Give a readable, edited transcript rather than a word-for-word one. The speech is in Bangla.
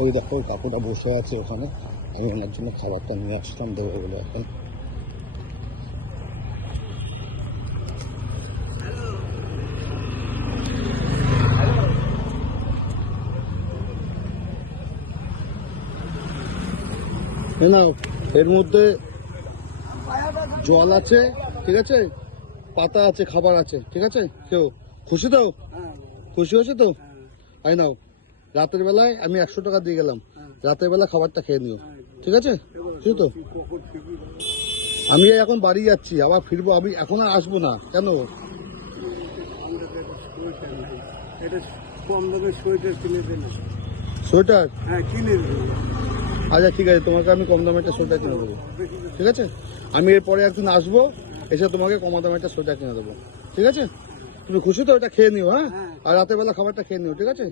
ওই দেখো কাকুটা বসে আছে ওখানে, আমি ওনার জন্য খাবারটা নিয়ে আসলাম দেবো বলে এখন। নাও, এর মধ্যে জল আছে, ঠিক আছে, পাতা আছে, খাবার আছে, ঠিক আছে। কেউ খুশি তো? খুশি হয়েছে তো? আই নাও, রাতের বেলায় আমি 100 টাকা দিয়ে গেলাম, রাতের বেলা খাবারটা খেয়ে নিও, ঠিক আছে? ঠিক তো? আমি এখন বাড়ি যাচ্ছি, আবার ফিরবো, আমি এখন আর আসবো না। কেন? সোয়েটার? আচ্ছা ঠিক আছে, তোমাকে আমি কম দামে একটা সোয়েটার কিনে দেবো, ঠিক আছে? আমি এরপরে একদিন আসবো, এসে তোমাকে কম দামে একটা সোয়েটার কিনে দেবো, ঠিক আছে? তুমি খুশি তো? ওটা খেয়ে নিও, হ্যাঁ? আর রাতের বেলা খাবারটা খেয়ে নিও, ঠিক আছে?